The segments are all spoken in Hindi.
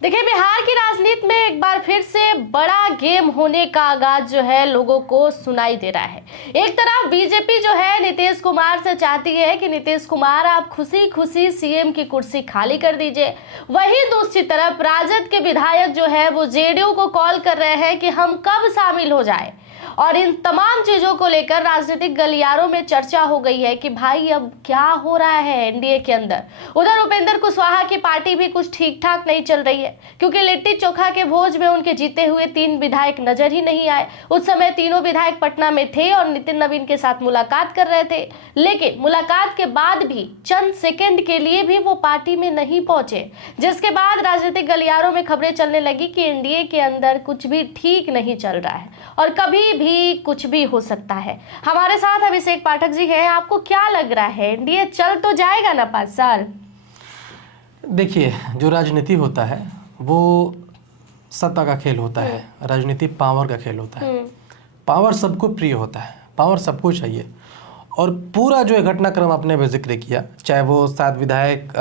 देखिए, बिहार की राजनीति में एक बार फिर से बड़ा गेम होने का आगाज जो है लोगों को सुनाई दे रहा है। एक तरफ बीजेपी जो है नीतीश कुमार से चाहती है कि नीतीश कुमार आप खुशी खुशी सीएम की कुर्सी खाली कर दीजिए। वहीं दूसरी तरफ राजद के विधायक जो है वो जेडीयू को कॉल कर रहे हैं कि हम कब शामिल हो जाए। और इन तमाम चीजों को लेकर राजनीतिक गलियारों में चर्चा हो गई है कि भाई अब क्या हो रहा है एनडीए के अंदर। उधर उपेंद्र कुशवाहा की पार्टी भी कुछ ठीक ठाक नहीं चल रही है, क्योंकि लिट्टी चोखा के भोज में उनके जीते हुए 3 विधायक नजर ही नहीं आए। उस समय तीनों विधायक पटना में थे और नितिन नवीन के साथ मुलाकात कर रहे थे, लेकिन मुलाकात के बाद भी चंद सेकेंड के लिए भी वो पार्टी में नहीं पहुंचे, जिसके बाद राजनीतिक गलियारों में खबरें चलने लगी कि एनडीए के अंदर कुछ भी ठीक नहीं चल रहा है और कभी भी कुछ भी हो सकता है। हमारे साथ अभिषेक पाठक जी हैं। आपको क्या लग रहा है, एनडीए चल तो जाएगा ना 5 साल? देखिए, जो राजनीति होता है वो सत्ता का खेल होता है। राजनीति पावर का खेल होता है। पावर सबको प्रिय होता है, पावर सबको चाहिए। और पूरा जो घटनाक्रम आपने भी जिक्र किया, चाहे वो 7 विधायक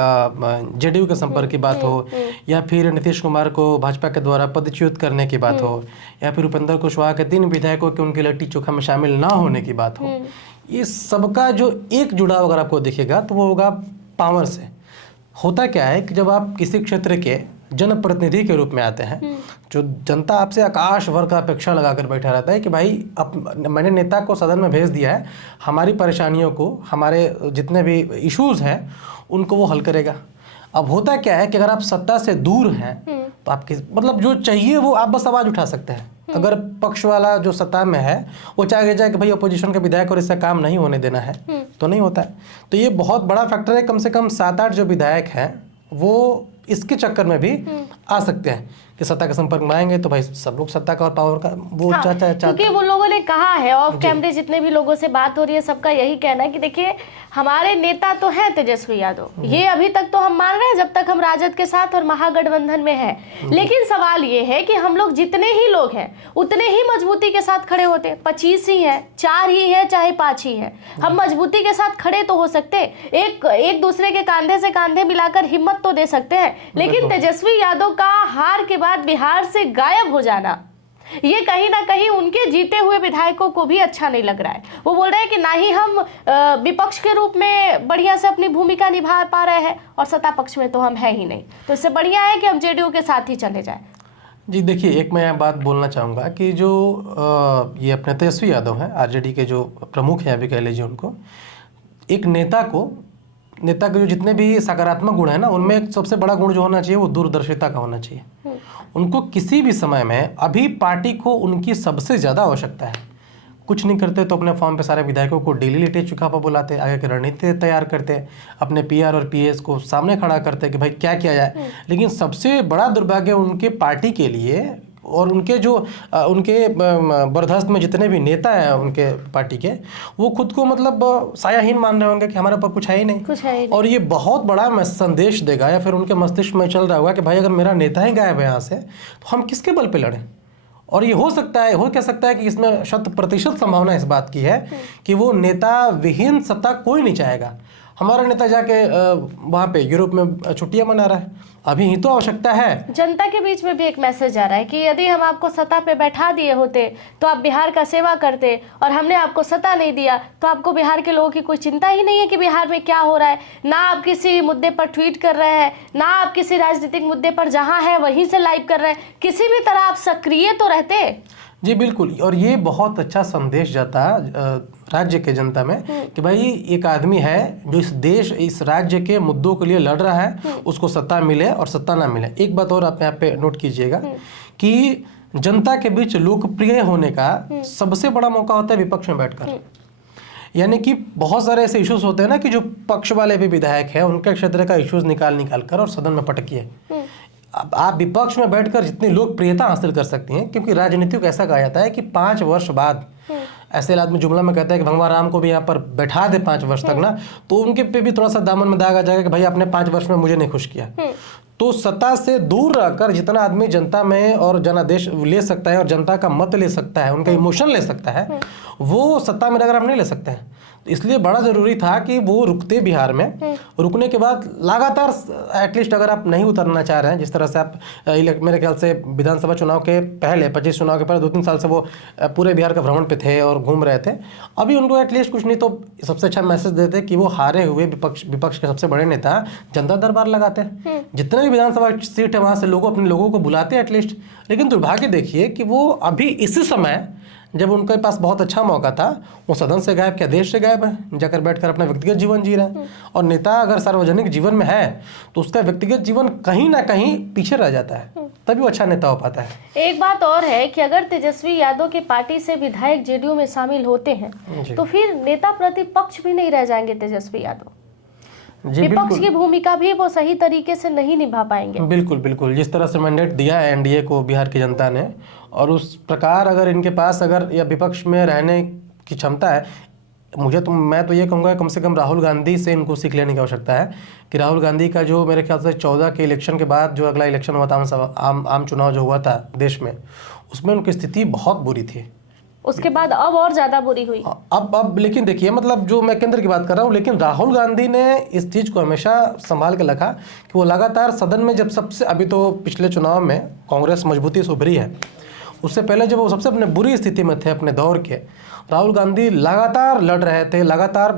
जेडीयू के संपर्क की बात हो, या फिर नीतीश कुमार को भाजपा के द्वारा पदच्युत करने की बात हो, या फिर उपेंद्र कुशवाहा के 3 विधायकों के उनके लिट्टी चोखा में शामिल ना होने की बात हो, ये सबका जो एक जुड़ाव अगर आपको दिखेगा तो वो होगा पावर से। होता क्या है कि जब आप किसी क्षेत्र के जनप्रतिनिधि के रूप में आते हैं, जो जनता आपसे आकाश भर का अपेक्षा लगाकर बैठा रहता है कि भाई अब मैंने नेता को सदन में भेज दिया है, हमारी परेशानियों को, हमारे जितने भी इश्यूज हैं उनको वो हल करेगा। अब होता क्या है कि अगर आप सत्ता से दूर हैं तो आपके मतलब जो चाहिए वो आप बस आवाज़ उठा सकते हैं। अगर पक्ष वाला जो सत्ता में है वो चाहे जाए कि भाई अपोजिशन के विधायक और इससे काम नहीं होने देना है, तो नहीं होता है। तो ये बहुत बड़ा फैक्टर है। कम से कम 7-8 जो विधायक हैं वो इसके चक्कर में भी आ सकते हैं कि सत्ता के संपर्क में आएंगे तो भाई सब लोग सत्ता का और पावर का वो क्योंकि वो लोगों ने कहा है, ऑफ कैमरे जितने भी लोगों से बात हो रही है सबका यही कहना है कि देखिए हमारे नेता तो हैं तेजस्वी यादव, ये अभी तक तो हम मान रहे हैं जब तक हम राजद के साथ और महागठबंधन में हैं, लेकिन सवाल ये है कि हम लोग जितने ही लोग हैं उतने ही मजबूती के साथ खड़े होते। 25 ही है, 4 ही है, चाहे 5 ही है, हम मजबूती के साथ खड़े तो हो सकते, एक दूसरे के कांधे से कांधे मिलाकर हिम्मत तो दे सकते हैं। लेकिन तेजस्वी यादव का हार के बाद बिहार से गायब हो जाना, ये कहीं ना कहीं उनके जीते हुए विधायकों को भी अच्छा नहीं लग रहा है। वो बोल रहे हैं कि ना ही हम विपक्ष के रूप में बढ़िया से अपनी भूमिका निभा पा रहे हैं और सत्ता पक्ष में तो हम है ही नहीं, तो इससे बढ़िया है कि हम जेडीयू के साथ ही चले जाएं। जी देखिए, एक मैं बात बोलना चाहूँगा कि जो ये अपने तेजस्वी यादव हैं, आरजेडी के जो प्रमुख हैं अभी कह लीजिए, उनको एक नेता के जो जितने भी सकारात्मक गुण है ना, उनमें एक सबसे बड़ा गुण जो होना चाहिए वो दूरदर्शिता का होना चाहिए। उनको किसी भी समय में अभी पार्टी को उनकी सबसे ज़्यादा आवश्यकता है। कुछ नहीं करते तो अपने फॉर्म पे सारे विधायकों को डेली लिट्टी चोखा पर बुलाते, आगे की रणनीति तैयार करते, अपने पीआर और पीएस को सामने खड़ा करते कि भाई क्या किया जाए। लेकिन सबसे बड़ा दुर्भाग्य उनके पार्टी के लिए और उनके जो उनके बर्दाश्त में जितने भी नेता हैं उनके पार्टी के, वो खुद को मतलब सायाहीन मान रहे होंगे कि हमारे ऊपर कुछ है ही नहीं। और ये बहुत बड़ा संदेश देगा, या फिर उनके मस्तिष्क में चल रहा होगा कि भाई अगर मेरा नेता ही गायब है यहाँ से तो हम किसके बल पे लड़ें। और ये हो कह सकता है कि इसमें 100% संभावना इस बात की है कि वो नेता विहीन सत्ता कोई नहीं चाहेगा। हमारा नेता जाके वहाँ पे यूरोप में छुट्टियां मना रहा है, अभी ही तो आवश्यकता है। जनता के बीच में भी एक मैसेज आ रहा है कि यदि हम आपको सत्ता पे बैठा दिए होते तो आप बिहार का सेवा करते, और हमने आपको सत्ता नहीं दिया तो आपको बिहार के लोगों की कोई चिंता ही नहीं है कि बिहार में क्या हो रहा है। ना आप किसी मुद्दे पर ट्वीट कर रहे हैं, ना आप किसी राजनीतिक मुद्दे पर जहाँ है वहीं से लाइव कर रहे हैं, किसी भी तरह आप सक्रिय तो रहते। जी बिल्कुल, और ये बहुत अच्छा संदेश जाता है राज्य के जनता में कि भाई एक आदमी है जो इस राज्य के मुद्दों के लिए लड़ रहा है, उसको सत्ता मिले और सत्ता ना मिले। एक बात और आप यहाँ पे नोट कीजिएगा कि जनता के बीच लोकप्रिय होने का सबसे बड़ा मौका होता है विपक्ष में बैठकर। यानी कि बहुत सारे ऐसे इश्यूज होते हैं ना कि जो पक्ष वाले भी विधायक हैं उनके क्षेत्र का इश्यूज निकाल कर और सदन में पटकिए। आप विपक्ष में बैठकर जितनी लोकप्रियता हासिल कर सकती हैं, क्योंकि राजनीति को ऐसा कहा जाता है कि 5 वर्ष बाद, ऐसे आदमी जुमला में कहता है कि भगवान राम को भी यहाँ पर बैठा दे 5 वर्ष तक ना, तो उनके पे भी थोड़ा सा दामन में दाग आ जाएगा कि भाई आपने 5 वर्ष में मुझे नहीं खुश किया। तो सत्ता से दूर रहकर जितना आदमी जनता में और जनादेश ले सकता है और जनता का मत ले सकता है, उनका इमोशन ले सकता है, वो सत्ता में रहकर आप नहीं ले सकते हैं। तो इसलिए बड़ा ज़रूरी था कि वो रुकते बिहार में। रुकने के बाद लगातार एटलीस्ट अगर आप नहीं उतरना चाह रहे हैं, जिस तरह से आप मेरे ख्याल से विधानसभा चुनाव के पहले 25 चुनाव के पहले 2-3 साल से वो पूरे बिहार का भ्रमण पे थे और घूम रहे थे, अभी उनको एटलीस्ट कुछ नहीं तो सबसे अच्छा मैसेज देते कि वो हारे हुए विपक्ष के सबसे बड़े नेता जनता दरबार लगाते हैं। जितने भी विधानसभा सीट है वहाँ से लोगों अपने लोगों को बुलाते हैं एटलीस्ट। लेकिन दुर्भाग्य देखिए कि वो अभी इसी समय जब उनके पास बहुत अच्छा मौका था, वो सदन से गायब, क्या देश से गायब है, जाकर बैठकर अपना व्यक्तिगत जीवन जी रहे हैं। और नेता अगर सार्वजनिक जीवन में है तो उसका व्यक्तिगत जीवन कहीं ना कहीं पीछे रह जाता है, तभी वो अच्छा नेता हो पाता है। एक बात और है कि अगर तेजस्वी यादव की पार्टी से विधायक जेडीयू में शामिल होते हैं तो फिर नेता प्रतिपक्ष भी नहीं रह जाएंगे तेजस्वी यादव। विपक्ष की भूमिका भी वो सही तरीके से नहीं निभा पाएंगे। बिल्कुल बिल्कुल, जिस तरह से मैंडेट दिया है एनडीए को बिहार की जनता ने, और उस प्रकार अगर इनके पास अगर या विपक्ष में रहने की क्षमता है, मैं तो ये कहूँगा कम से कम राहुल गांधी से इनको सीख लेने की आवश्यकता है कि राहुल गांधी का जो मेरे ख्याल से 14 के इलेक्शन के बाद जो अगला इलेक्शन हुआ था, आम चुनाव जो हुआ था देश में, उसमें उनकी स्थिति बहुत बुरी थी। उसके बाद अब और ज्यादा बुरी हुई। अब लेकिन देखिए, मतलब जो मैं केंद्र की बात कर रहा हूँ, लेकिन राहुल गांधी ने इस चीज़ को हमेशा संभाल के रखा कि वो लगातार सदन में जब सबसे, अभी तो पिछले चुनाव में कांग्रेस मजबूती से उभरी है, उससे पहले जब वो सबसे अपने बुरी स्थिति में थे अपने दौर के, राहुल गांधी लगातार लड़ रहे थे, लगातार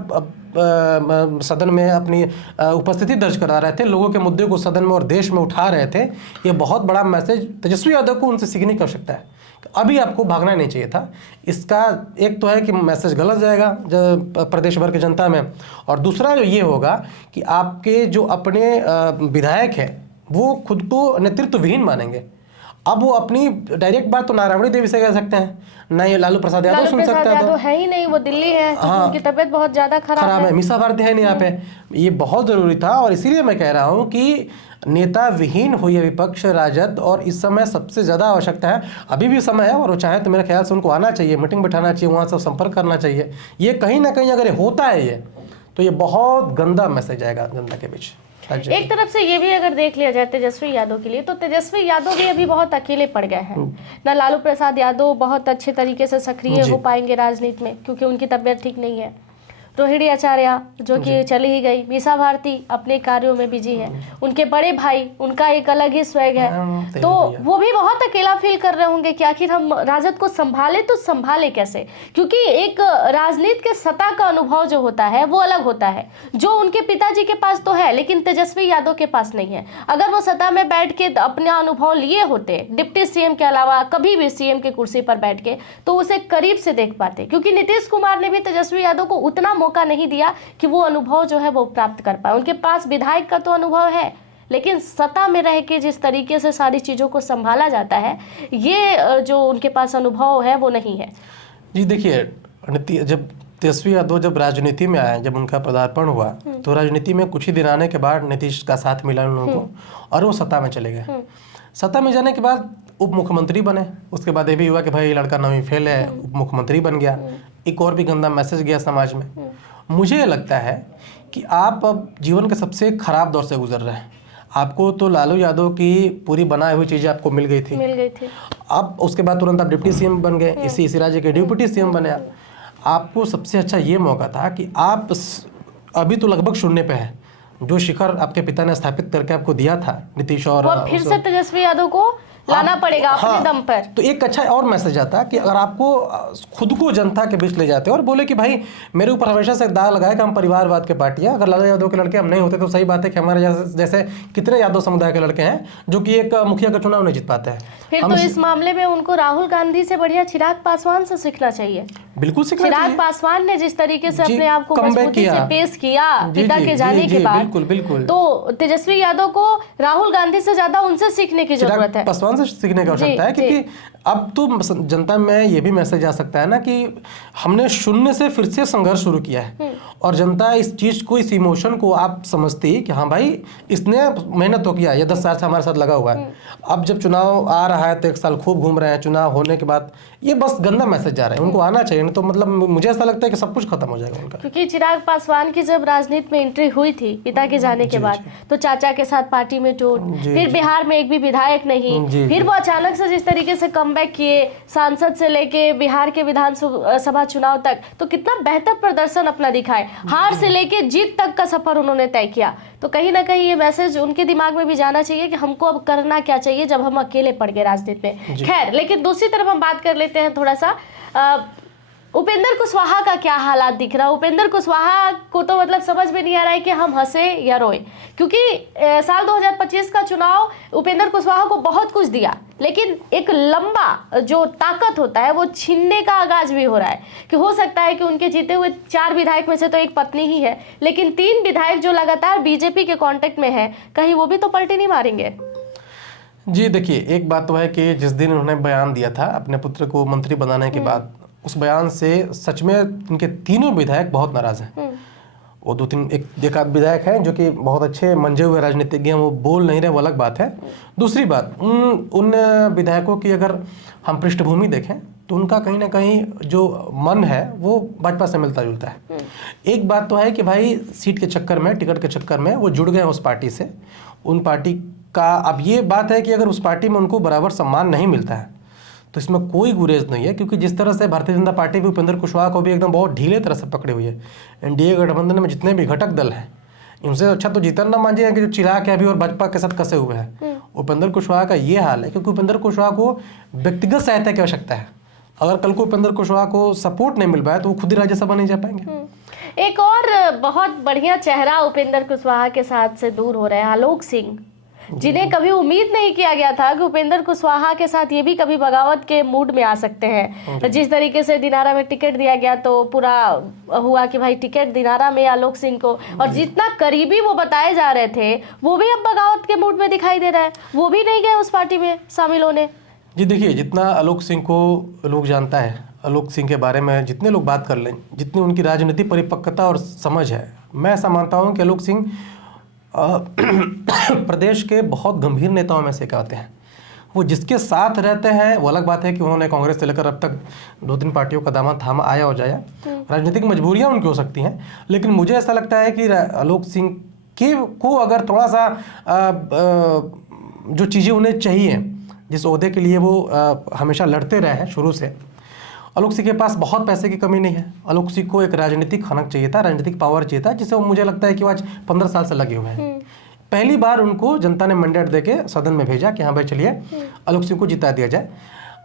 सदन में अपनी उपस्थिति दर्ज करा रहे थे, लोगों के मुद्दे को सदन में और देश में उठा रहे थे। ये बहुत बड़ा मैसेज तेजस्वी यादव को उनसे सीखने की आवश्यकता है। अभी आपको भागना नहीं चाहिए था। इसका एक तो है कि मैसेज गलत जाएगा प्रदेश भर की जनता में, और दूसरा जो ये होगा कि आपके जो अपने विधायक हैं वो खुद को नेतृत्व विहीन मानेंगे। अब वो अपनी डायरेक्ट बात तो नारायणी देवी से कह सकते हैं, ना ये लालू प्रसाद यादव सुन सकते हैं, तो है ही नहीं, वो दिल्ली है, हाँ, उनकी तबीयत बहुत ज्यादा खराब है। मीसा भारती है नहीं यहाँ पे। ये बहुत जरूरी था, और इसीलिए मैं कह रहा हूँ कि नेता विहीन हुई है विपक्ष राजद, और इस समय सबसे ज़्यादा आवश्यकता है। अभी भी समय है, और वो चाहे तो मेरे ख्याल से उनको आना चाहिए, मीटिंग बिठाना चाहिए, वहाँ से संपर्क करना चाहिए। ये कहीं ना कहीं अगर होता है ये, तो ये बहुत गंदा मैसेज आएगा जनता के बीच। एक तरफ से ये भी अगर देख लिया जाए तेजस्वी यादव के लिए, तो तेजस्वी यादव भी अभी बहुत अकेले पड़ गए हैं ना। लालू प्रसाद यादव बहुत अच्छे तरीके से सक्रिय हो पाएंगे राजनीति में, क्योंकि उनकी तबीयत ठीक नहीं है। रोहिणी आचार्य जो कि चली ही गई, मीसा भारती अपने कार्यों में बिजी है, उनके बड़े भाई, उनका एक अलग ही स्वैग है, तो वो भी बहुत अकेला फील कर रहे होंगे कि आखिर हम राजद को संभाले तो संभाले कैसे, क्योंकि एक राजनीति के सत्ता का अनुभव जो होता है वो अलग होता है, जो उनके पिताजी के पास तो है लेकिन तेजस्वी यादव के पास नहीं है। अगर वो सत्ता में बैठ के अपना अनुभव लिए होते डिप्टी सीएम के अलावा कभी भी सीएम के कुर्सी पर बैठ के, तो उसे करीब से देख पाते, क्योंकि नीतीश कुमार ने भी तेजस्वी यादव को उतना मौका नहीं दिया कि वो अनुभव जो है वो प्राप्त कर पाए। उनके पास विधायक का तो अनुभव है, लेकिन सत्ता में रह के जिस तरीके से सारी चीज़ों को संभाला जाता है, ये जो उनके पास अनुभव है वो नहीं है। जी देखिए, जब तेजस्वी यादव जब राजनीति में आए, जब उनका पदार्पण हुआ, तो राजनीति में कुछ ही दिन आने के बाद नीतीश का साथ मिला उन लोगों को, और वो सत्ता में चले गए। सत्ता में जाने के बाद उप मुख्यमंत्री बने। उसके बाद ये भी हुआ कि भाई लड़का 9वीं फेल है, उप मुख्यमंत्री बन गया। एक और भी गंदा मैसेज गया समाज में। मुझे लगता है कि आप अब जीवन के सबसे खराब दौर से गुजर रहे हैं। आपको तो लालू यादव की पूरी बनाई हुई चीज़ें आपको मिल गई थी। अब उसके बाद तुरंत आप डिप्टी सीएम बन गए, इसी राज्य के डिप्टी सीएम बने। आपको सबसे अच्छा ये मौका था कि आप अभी तो लगभग शून्य पे है, जो शिखर आपके पिता ने स्थापित करके आपको दिया था नीतीश, और फिर से तेजस्वी यादव को लाना पड़ेगा अपने दम पर। तो एक अच्छा और मैसेज आता कि अगर आपको खुद को जनता के बीच ले जाते और बोले कि भाई मेरे ऊपर हमेशा से दाग लगाए कि हम परिवारवाद के पार्टी हैं, अगर लालू यादव के लड़के हम नहीं होते तो सही बात है कि हमारे जैसे कितने यादव समुदाय के लड़के हैं जो कि एक मुखिया का चुनाव नहीं जीत पाते हैं। फिर तो इस मामले में उनको राहुल गांधी से बढ़िया चिराग पासवान से सीखना चाहिए। बिल्कुल सीखना चाहिए। चिराग पासवान ने जिस तरीके से अपने आप को मजबूती से पेश किया पिता के जाने के बाद, बिल्कुल, तो तेजस्वी यादव को राहुल गांधी से ज्यादा उनसे सीखने की जरूरत है। पासवान से सीखने की आवश्यकता है, क्योंकि अब तो जनता में ये भी मैसेज आ सकता है ना कि हमने शून्य से फिर से संघर्ष शुरू किया है, और जनता इस चीज़ को, इस इमोशन को आप समझती कि हाँ भाई इसने मेहनत तो किया, ये 10 साल से हमारे साथ लगा हुआ है। अब जब चुनाव आ रहा है तो 1 साल खूब घूम रहे हैं, चुनाव होने के बाद ये बस गंदा मैसेज जा रहा है। उनको आना चाहिए, नहीं तो मतलब मुझे ऐसा लगता है कि सब कुछ खत्म हो जाएगा उनका। क्योंकि चिराग पासवान की जब राजनीति में एंट्री हुई थी पिता के जाने के बाद, तो चाचा के साथ पार्टी में टूट, फिर बिहार में एक भी विधायक नहीं, फिर वो अचानक से जिस तरीके से कमबैक किए, सांसद से लेके बिहार के विधानसभा चुनाव तक, तो कितना बेहतर प्रदर्शन अपना दिखाए, हार से लेके जीत तक का सफर उन्होंने तय किया। तो कहीं ना कहीं ये मैसेज उनके दिमाग में भी जाना चाहिए कि हमको अब करना क्या चाहिए जब हम अकेले पड़ गए राजनीति में। खैर, लेकिन दूसरी तरफ हम बात कर लेते हैं थोड़ा सा, उपेंद्र कुशवाहा का क्या हालात दिख रहा है। उपेंद्र कुशवाहा को तो मतलब समझ में नहीं आ रहा है कि हम हंसे या रोए, क्योंकि साल 2025 का चुनाव उपेंद्र कुशवाहा को बहुत कुछ दिया, लेकिन एक लंबा जो ताकत होता है वो छीनने का आगाज भी हो रहा है। कि हो सकता है कि उनके जीते हुए 4 विधायक में से तो एक पत्नी ही है, लेकिन 3 विधायक जो लगातार बीजेपी के कांटेक्ट में है, कहीं वो भी तो पलटी नहीं मारेंगे। जी देखिए, एक बात तो है कि जिस दिन उन्होंने बयान दिया था अपने पुत्र को मंत्री बनाने के बाद, उस बयान से सच में उनके तीनों विधायक बहुत नाराज हैं। वो 2-3 एक आध विधायक हैं जो कि बहुत अच्छे मंजे हुए राजनीतिज्ञ हैं, वो बोल नहीं रहे, वो अलग बात है। दूसरी बात, उन विधायकों की अगर हम पृष्ठभूमि देखें तो उनका कहीं ना कहीं जो मन है वो भाजपा से मिलता जुलता है। एक बात तो है कि भाई सीट के चक्कर में, टिकट के चक्कर में वो जुड़ गए उस पार्टी से, उन पार्टी का। अब ये बात है कि अगर उस पार्टी में उनको बराबर सम्मान नहीं मिलता है तो इसमें कोई गुरेज नहीं है, क्योंकि जिस तरह से भारतीय जनता पार्टी भी उपेंद्र कुशवाहा को भी एकदम बहुत ढीले तरह से पकड़े हुई है। एनडीए गठबंधन में जितने भी घटक दल हैं, इनसे अच्छा तो जीतन राम मांझी है कि जो चिराग है अभी और भाजपा के साथ कसे हुए हैं। उपेंद्र कुशवाहा का ये हाल है क्योंकि उपेंद्र कुशवाहा को व्यक्तिगत सहायता की आवश्यकता है। अगर कल को उपेंद्र कुशवाहा को सपोर्ट नहीं मिल पाया तो वो खुद ही राज्यसभा नहीं जा पाएंगे। एक और बहुत बढ़िया चेहरा उपेंद्र कुशवाहा के साथ से दूर हो रहे हैं, आलोक सिंह, जिन्हें कभी उम्मीद नहीं किया गया था कि उपेंद्र कुशवाहा के साथ ये भी कभी बगावत के मूड में आ सकते हैं। जिस तरीके से दिनारा में टिकट दिया गया तो पूरा हुआ कि भाई टिकट दिनारा में आलोक सिंह को, और जितना करीबी वो बताए जा रहे थे वो भी अब बगावत के मूड में दिखाई दे रहा है, वो भी नहीं गए उस पार्टी में शामिल होने। जी देखिए, जितना आलोक सिंह को लोग जानता है, आलोक सिंह के बारे में जितने लोग बात कर लें, जितनी उनकी राजनीतिक परिपक्वता और समझ है, मैं ऐसा मानता हूँ कि आलोक सिंह प्रदेश के बहुत गंभीर नेताओं में से एक आते हैं। वो जिसके साथ रहते हैं, वो अलग बात है कि उन्होंने कांग्रेस से लेकर अब तक 2-3 पार्टियों का दामन थामा आया हो जाए, राजनीतिक मजबूरियां उनकी हो सकती हैं, लेकिन मुझे ऐसा लगता है कि आलोक सिंह को अगर थोड़ा सा जो चीज़ें उन्हें चाहिए, जिस ओहदे के लिए वो हमेशा लड़ते रहे हैं शुरू से, आलोक सिंह के पास बहुत पैसे की कमी नहीं है। आलोक सिंह को एक राजनीतिक खनक चाहिए था, राजनीतिक पावर चाहिए था, जिसे मुझे लगता है कि वो आज 15 साल से लगे हुए हैं। पहली बार उनको जनता ने मैंडेट देके सदन में भेजा कि हाँ भाई चलिए आलोक सिंह को जिता दिया जाए।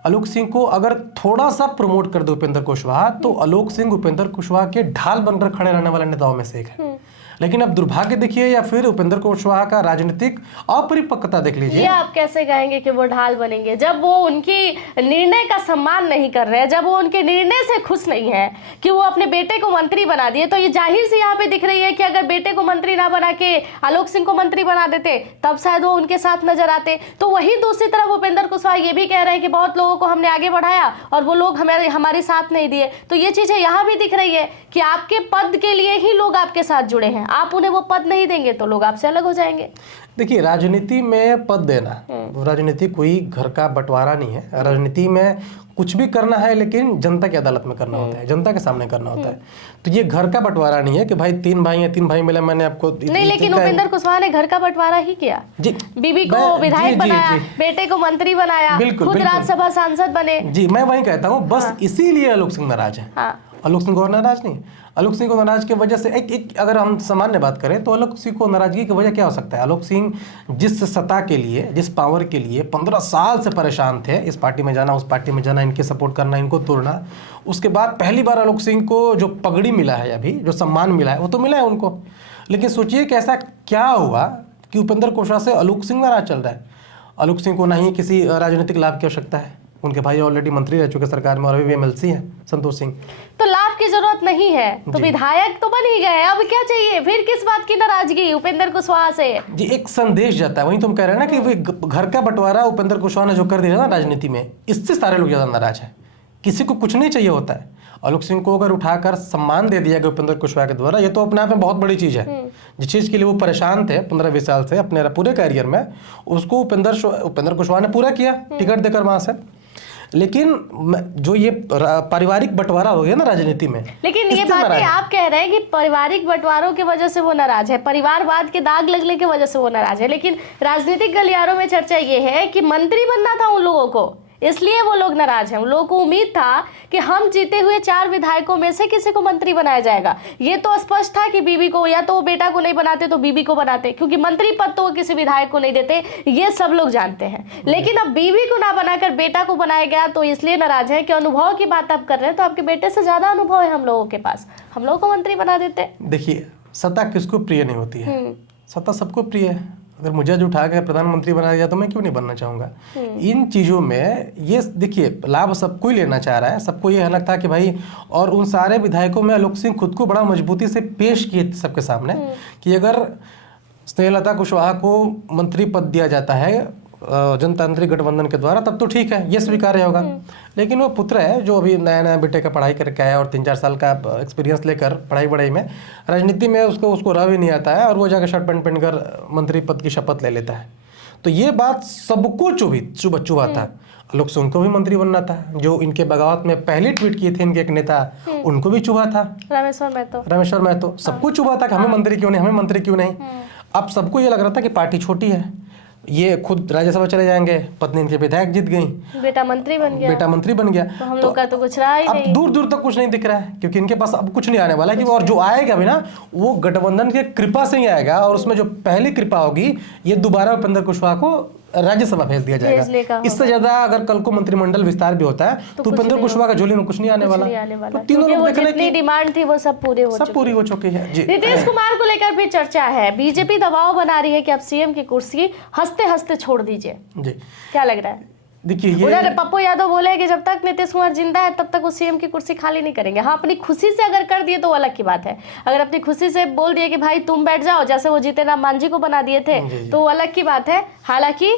आलोक सिंह को अगर थोड़ा सा प्रमोट कर दे उपेंद्र कुशवाहा, तो आलोक सिंह उपेंद्र कुशवाहा के ढाल बनकर खड़े रहने वाले नेताओं में से एक है। लेकिन अब दुर्भाग्य देखिए, या फिर उपेंद्र कुशवाहा का राजनीतिक अपरिपक्वता देख लीजिए। ये आप कैसे कहेंगे कि वो ढाल बनेंगे जब वो उनकी निर्णय का सम्मान नहीं कर रहे हैं, जब वो उनके निर्णय से खुश नहीं है कि वो अपने बेटे को मंत्री बना दिए। तो ये जाहिर सी यहाँ पे दिख रही है कि अगर बेटे को मंत्री ना बना के आलोक सिंह को मंत्री बना देते तब शायद वो उनके साथ नजर आते। तो वही दूसरी तरफ उपेंद्र कुशवाहा ये भी कह रहे हैं कि बहुत लोगों को हमने आगे बढ़ाया और वो लोग हमारे साथ नहीं दिए। तो ये चीजें यहाँ भी दिख रही है कि आपके पद के लिए ही लोग आपके साथ जुड़े हैं, आप उन्हें वो पद नहीं देंगे तो लोग आपसे अलग हो जाएंगे। देखिए, राजनीति में पद देना, राजनीति कोई घर का बंटवारा नहीं है। राजनीति में कुछ भी करना है लेकिन जनता की अदालत में करना होता है, जनता के सामने करना होता है। तो ये घर का बंटवारा नहीं है कि भाई 3 भाई हैं, 3 भाई मिले मैंने आपको नहीं। लेकिन उपेंद्र कुशवाहा ने घर का बंटवारा ही किया जी। बीबी को विधायक बनाया, बेटे को मंत्री बनाया, खुद राज्यसभा सांसद बने। जी, मैं वही कहता हूँ, बस इसीलिए आलोक सिंह नाराज है। आलोक सिंह को नाराज नहीं, आलोक सिंह को नाराज की वजह से एक अगर हम सामान्य बात करें तो आलोक सिंह को नाराजगी की वजह क्या हो सकता है। आलोक सिंह जिस सत्ता के लिए, जिस पावर के लिए 15 साल से परेशान थे, इस पार्टी में जाना, उस पार्टी में जाना, इनके सपोर्ट करना, इनको तोड़ना, उसके बाद पहली बार आलोक सिंह को जो पगड़ी मिला है, अभी जो सम्मान मिला है, वो तो मिला है उनको। लेकिन सोचिए कि ऐसा क्या हुआ कि उपेंद्र कुशवाहा से आलोक सिंह नाराज चल रहा है। आलोक सिंह को ना ही किसी राजनीतिक लाभ की आवश्यकता है, उनके भाई ऑलरेडी मंत्री रह चुके सरकार में और अभी भी एमएलसी हैं संतोष सिंह। तो लाभ की जरूरत नहीं है तो विधायक तो बन ही गए, अब क्या चाहिए, फिर किस बात की नाराजगी उपेंद्र कुशवाहा से? जी एक संदेश जाता है, वही तुम कह रहे हैं ना कि वो घर का बंटवारा उपेंद्र कुशवाहा ने जो कर दिया ना राजनीति में, इससे सारे लोग ज्यादा नाराज हैं। किसी को कुछ नहीं चाहिए होता है, आलोक सिंह को अगर उठाकर सम्मान दे दिया गया उपेंद्र कुशवाहा के द्वारा, ये तो अपने आप में बहुत बड़ी चीज है। जिस चीज के लिए वो परेशान थे 15-20 साल से अपने पूरे करियर में, उसको उपेंद्र कुशवाहा ने पूरा किया टिकट देकर वहां से। लेकिन जो ये पारिवारिक बंटवारा हो गया ना राजनीति में, लेकिन ये बातें आप कह रहे हैं कि पारिवारिक बंटवारों की वजह से वो नाराज है, परिवारवाद के दाग लगने की वजह से वो नाराज है, लेकिन राजनीतिक गलियारों में चर्चा ये है कि मंत्री बनना था उन लोगों को, इसलिए वो लोग नाराज हैं। उन लोगों को उम्मीद था कि हम जीते हुए 4 विधायकों में से किसी को मंत्री बनाया जाएगा। ये तो स्पष्ट था कि बीबी को, या तो वो बेटा को नहीं बनाते तो बीबी को बनाते, क्योंकि मंत्री पद तो वो किसी विधायक को नहीं देते, ये सब लोग जानते हैं। लेकिन अब बीबी को ना बनाकर बेटा को बनाया गया तो इसलिए नाराज है कि अनुभव की बात आप कर रहे हैं, तो आपके बेटे से ज्यादा अनुभव है हम लोगों के पास, हम लोगों को मंत्री बना देते। देखिए सत्ता किसको प्रिय नहीं होती है, सत्ता सबको प्रिय है। अगर मुझे जो उठा के प्रधानमंत्री बना दिया तो मैं क्यों नहीं बनना चाहूंगा। इन चीज़ों में ये देखिए लाभ सबको ही लेना चाह रहा है, सबको ये हलक था कि भाई, और उन सारे विधायकों में आलोक सिंह खुद को बड़ा मजबूती से पेश किए सबके सामने कि अगर स्नेहलता कुशवाहा को मंत्री पद दिया जाता है जनतांत्रिक गठबंधन के द्वारा तब तो ठीक है, ये स्वीकार्य होगा। लेकिन वो पुत्र है जो अभी नया नया बेटे का पढ़ाई करके आया और 3-4 साल का एक्सपीरियंस लेकर पढ़ाई बढ़ाई में राजनीति में उसको रह भी नहीं आता है, और वो जाकर शर्ट पैंट पहनकर मंत्री पद की शपथ ले लेता है। तो ये बात सबको चुभा था। आलोक सिंह को भी मंत्री बनना था, जो इनके बगावत में पहले ट्वीट किए थे इनके एक नेता, उनको भी चुभा था। रामेश्वर महतो सबको चुभा था कि हमें मंत्री क्यों नहीं, हमें मंत्री क्यों नहीं। अब सबको ये लग रहा था कि पार्टी छोटी है, ये खुद राज्यसभा चले जाएंगे, पत्नी इनके विधायक जीत गई, बेटा मंत्री बन गया, तो हम लोग का तो कुछ रहा ही नहीं। अब दूर दूर तक कुछ नहीं दिख रहा है, क्योंकि इनके पास अब कुछ नहीं आने वाला है। और जो आएगा भी ना वो गठबंधन के कृपा से ही आएगा, और उसमें जो पहली कृपा होगी ये दोबारा उपेंद्र कुशवाहा को राज्यसभा भेज दिया जाएगा। इससे ज्यादा अगर कल को मंत्रिमंडल विस्तार भी होता है तो उपेंद्र कुशवाहा का झोली में कुछ नहीं आने वाला। तो तीनों लोग देखने की डिमांड थी वो सब पूरी हो चुकी है। नीतीश कुमार को लेकर भी चर्चा है, बीजेपी दबाव बना रही है कि आप सीएम की कुर्सी हंसते हंसते छोड़ दीजिए जी, क्या लग रहा है? देखिए उधर पप्पू यादव बोले कि जब तक नीतीश कुमार जिंदा है तब तक वो सीएम की कुर्सी खाली नहीं करेंगे। हाँ, अपनी खुशी से अगर कर दिए तो अलग की बात है, अगर अपनी खुशी से बोल दिए कि भाई तुम बैठ जाओ, जैसे वो जीतन राम मांझी को बना दिए थे, तो वो अलग की बात है। हालांकि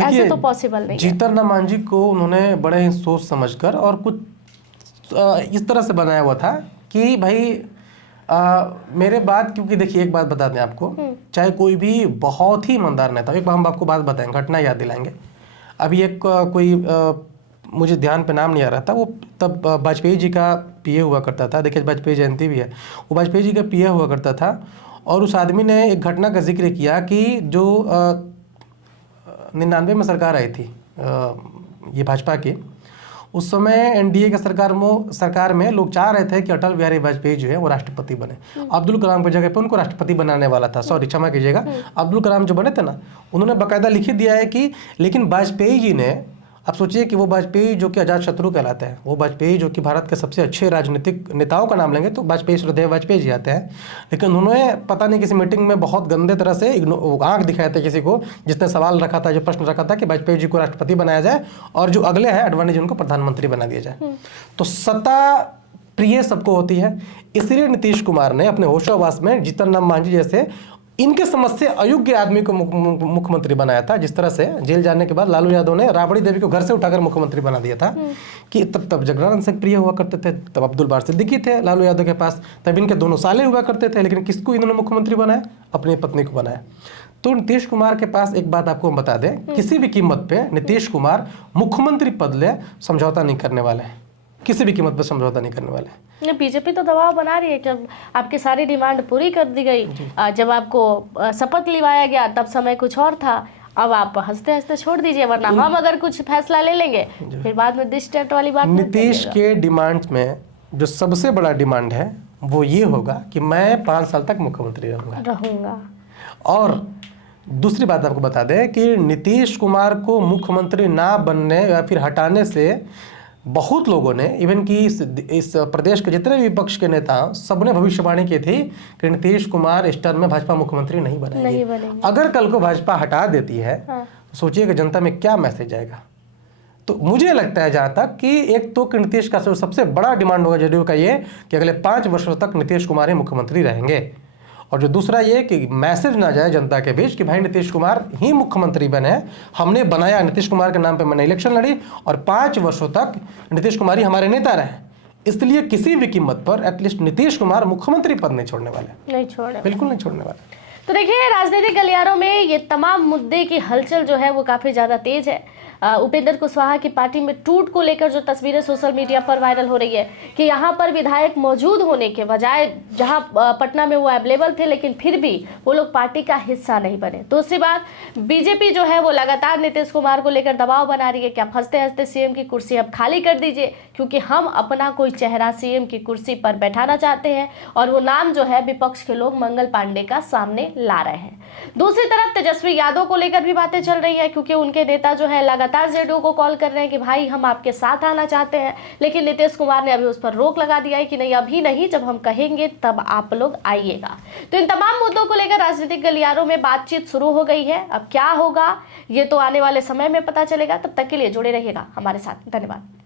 ऐसे तो पॉसिबल नहीं। जीतन राम मांझी को उन्होंने बड़े ही सोच समझकर और कुछ इस तरह से बनाया हुआ था कि भाई मेरे बाद, क्योंकि देखिए एक बात बता दें आपको, चाहे कोई भी बहुत ही ईमानदार नेता, एक बार हम आपको बात बताएं, घटना याद दिलाएंगे। अभी एक कोई मुझे ध्यान पे नाम नहीं आ रहा था, वो तब वाजपेयी जी का पीए हुआ करता था। देखिए वाजपेयी जयंती भी है, वो वाजपेयी जी का पीए हुआ करता था, और उस आदमी ने एक घटना का जिक्र किया कि जो 99 में सरकार आई थी ये भाजपा की, उस समय एनडीए के सरकार में लोग चाह रहे थे कि अटल बिहारी वाजपेयी जो है वो राष्ट्रपति बने। अब्दुल कलाम की जगह पे उनको राष्ट्रपति बनाने वाला था, सॉरी क्षमा कीजिएगा, अब्दुल कलाम जो बने थे ना, उन्होंने बाकायदा लिखी दिया है कि, लेकिन वाजपेयी जी ने, आप सोचिए कि वो वाजपेयी जो कि अजात शत्रु कहलाते हैं, वो वाजपेयी जो कि भारत के सबसे अच्छे राजनीतिक नेताओं का नाम लेंगे तो वाजपेयी श्रद्धेय वाजपेयी जी आते हैं, लेकिन उन्होंने पता नहीं किसी मीटिंग में बहुत गंदे तरह से आंख दिखाए थे किसी को, जिसने सवाल रखा था, जो प्रश्न रखा था कि वाजपेयी जी को राष्ट्रपति बनाया जाए और जो अगले हैं अडवाणी जी उनको प्रधानमंत्री बना दिया जाए। तो सत्ता प्रिय सबको होती है, इसलिए नीतीश कुमार ने अपने होशावास में जीतन राम मांझी जैसे इनके समझ से अयोग्य आदमी को मुख्यमंत्री बनाया था। जिस तरह से जेल जाने के बाद लालू यादव ने राबड़ी देवी को घर से उठाकर मुख्यमंत्री बना दिया था, कि तब जगदानंद सिंह प्रिय हुआ करते थे, तब अब्दुल बार सिद्दीकी थे लालू यादव के पास, तब इनके दोनों साले हुआ करते थे, लेकिन किसको इन्होंने मुख्यमंत्री बनाया? अपनी पत्नी को बनाया। तो नीतीश कुमार के पास एक बात आपको हम बता दें, किसी भी कीमत पे नीतीश कुमार मुख्यमंत्री पद ले समझौता नहीं करने वाले हैं, किसी भी कीमत पर समझौता नहीं करने वाले। बीजेपी तो दबाव बना रही है कि आपकी सारी डिमांड पूरी कर दी गई, जब आपको शपथ लिवाया गया तब समय कुछ और था, अब आप हंसते हंसते छोड़ दीजिए, वरना हम अगर कुछ फैसला ले लेंगे फिर बाद में डिस्टेंट वाली बात। नीतीश के डिमांड्स में जो सबसे बड़ा डिमांड है वो ये होगा कि मैं 5 साल तक मुख्यमंत्री रहूंगा। और दूसरी बात आपको बता दें कि नीतीश कुमार को मुख्यमंत्री ना बनने या फिर हटाने से बहुत लोगों ने, इवन कि इस प्रदेश के जितने भी विपक्ष के नेता, सबने भविष्यवाणी की थी कि नीतीश कुमार इस टर्म में भाजपा मुख्यमंत्री नहीं बनेंगे। अगर कल को भाजपा हटा देती है तो सोचिए कि जनता में क्या मैसेज आएगा। तो मुझे लगता है जहाँ तक कि एक तो कि नीतीश का सबसे बड़ा डिमांड होगा जदयू का ये कि अगले 5 वर्षों तक नीतीश कुमार ही मुख्यमंत्री रहेंगे। और जो दूसरा ये कि मैसेज ना जाए जनता के बीच कि भाई नीतीश कुमार ही मुख्यमंत्री बने, हमने बनाया, नीतीश कुमार के नाम पे मैंने इलेक्शन लड़ी और 5 वर्षों तक नीतीश कुमार ही हमारे नेता रहे, इसलिए किसी भी कीमत पर एटलीस्ट नीतीश कुमार मुख्यमंत्री पद नहीं छोड़ने वाले, नहीं छोड़े, बिल्कुल नहीं छोड़ने वाले। तो देखिए राजनीतिक गलियारों में ये तमाम मुद्दे की हलचल जो है वो काफ़ी ज़्यादा तेज है। उपेंद्र कुशवाहा की पार्टी में टूट को लेकर जो तस्वीरें सोशल मीडिया पर वायरल हो रही है कि यहाँ पर विधायक मौजूद होने के बजाय, जहाँ पटना में वो अवेलेबल थे लेकिन फिर भी वो लोग पार्टी का हिस्सा नहीं बने। दूसरी बात, बीजेपी जो है वो लगातार नीतीश कुमार को लेकर दबाव बना रही है कि आप हंसते हंसते सीएम की कुर्सी अब खाली कर दीजिए, क्योंकि हम अपना कोई चेहरा सीएम की कुर्सी पर बैठाना चाहते हैं और वो नाम जो है विपक्ष के लोग मंगल पांडे का सामने ला रहे हैं। दूसरी तरफ तेजस्वी यादव को लेकर भी बातें चल रही है, क्योंकि उनके नेता जो है लगातार जेडीयू को कॉल कर रहे हैं कि भाई हम आपके साथ आना चाहते हैं, लेकिन नीतीश कुमार ने अभी उस पर रोक लगा दिया है कि नहीं, अभी नहीं, जब हम कहेंगे तब आप लोग आइएगा। तो इन तमाम मुद्दों को लेकर राजनीतिक गलियारों में बातचीत शुरू हो गई है। अब क्या होगा ये तो आने वाले समय में पता चलेगा। तब तक के लिए जुड़े रहिएगा हमारे साथ। धन्यवाद।